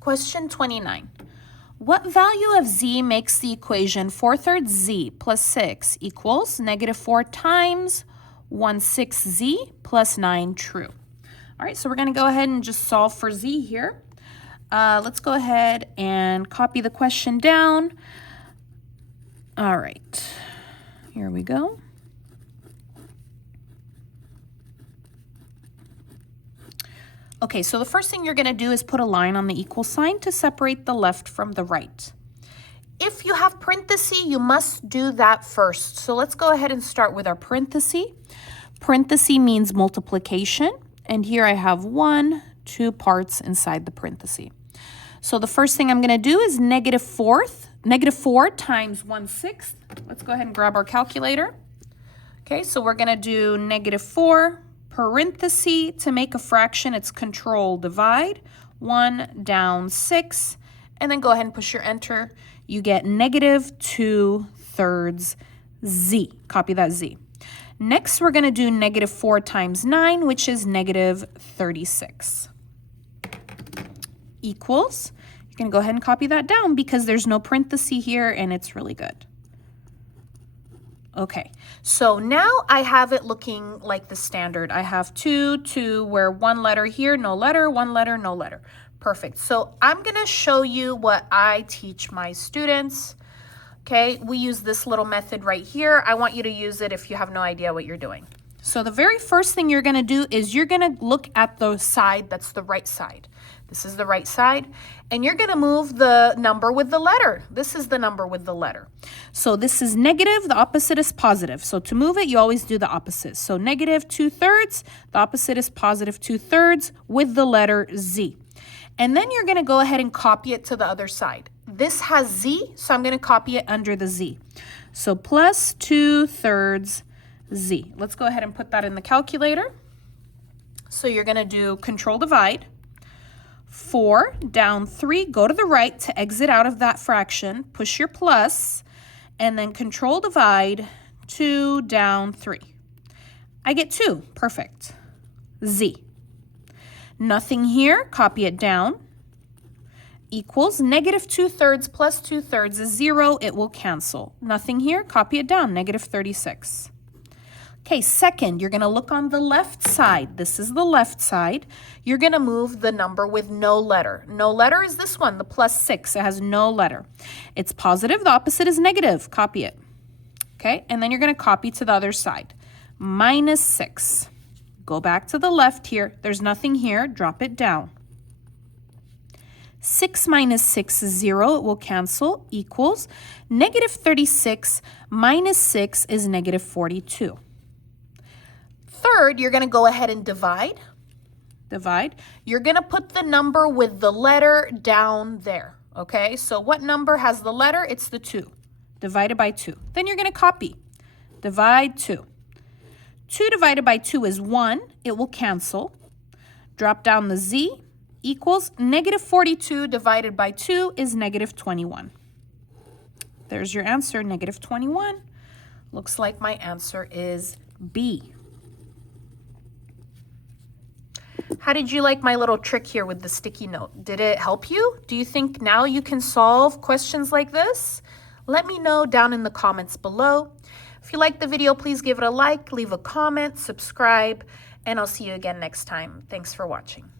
Question 29. What value of z makes the equation 4/3 z plus 6 equals -4 times 1/6 z plus 9 true? All right, so we're going to go ahead and just solve for z here. Let's go ahead and copy the question down. All right, here we go. Okay, so the first thing you're going to do is put a line on the equal sign to separate the left from the right. If you have parentheses, you must do that first. So let's go ahead and start with our parentheses. Parentheses means multiplication, and here I have 1, 2 parts inside the parentheses. So the first thing I'm going to do is -4 times 1/6. Let's go ahead and grab our calculator. Okay, so we're going to do -4 parenthesis. To make a fraction, it's control divide, 1 down 6, and then go ahead and push your enter. You get -2/3 z. Copy that z. Next, we're going to do -4 times 9, which is -36. Equals, you're going to go ahead and copy that down because there's no parenthesis here and it's really good. Okay, so now I have it looking like the standard. I have 2, 2, where one letter here, no letter, one letter, no letter. Perfect. So I'm going to show you what I teach my students. Okay, we use this little method right here. I want you to use it if you have no idea what you're doing. So the very first thing you're going to do is you're going to look at the side that's the right side. This is the right side, and you're going to move the number with the letter. This is the number with the letter. So this is negative, the opposite is positive. So to move it, you always do the opposite. So -2/3, the opposite is +2/3 with the letter Z. And then you're going to go ahead and copy it to the other side. This has Z, so I'm going to copy it under the Z. So +2/3 Z. Let's go ahead and put that in the calculator. So you're going to do control divide. 4 down 3, go to the right to exit out of that fraction, push your plus, and then control divide 2 down 3. I get 2, perfect. Z. Nothing here, copy it down, equals -2/3 plus 2/3 is 0, it will cancel. Nothing here, copy it down, -36. Okay, second, you're going to look on the left side. This is the left side. You're going to move the number with no letter. No letter is this one, the +6. It has no letter. It's positive. The opposite is negative. Copy it. Okay, and then you're going to copy to the other side. -6. Go back to the left here. There's nothing here. Drop it down. 6 minus 6 is 0. It will cancel. Equals -36 minus 6 is -42. Third, you're going to go ahead and divide. Divide. You're going to put the number with the letter down there. Okay, so what number has the letter? It's the 2. Divided by 2. Then you're going to copy. Divide 2. 2 divided by 2 is 1. It will cancel. Drop down the Z. Equals -42 divided by 2 is -21. There's your answer, -21. Looks like my answer is B. How did you like my little trick here with the sticky note? Did it help you? Do you think now you can solve questions like this? Let me know down in the comments below. If you like the video, please give it a like, leave a comment, subscribe, and I'll see you again next time. Thanks for watching.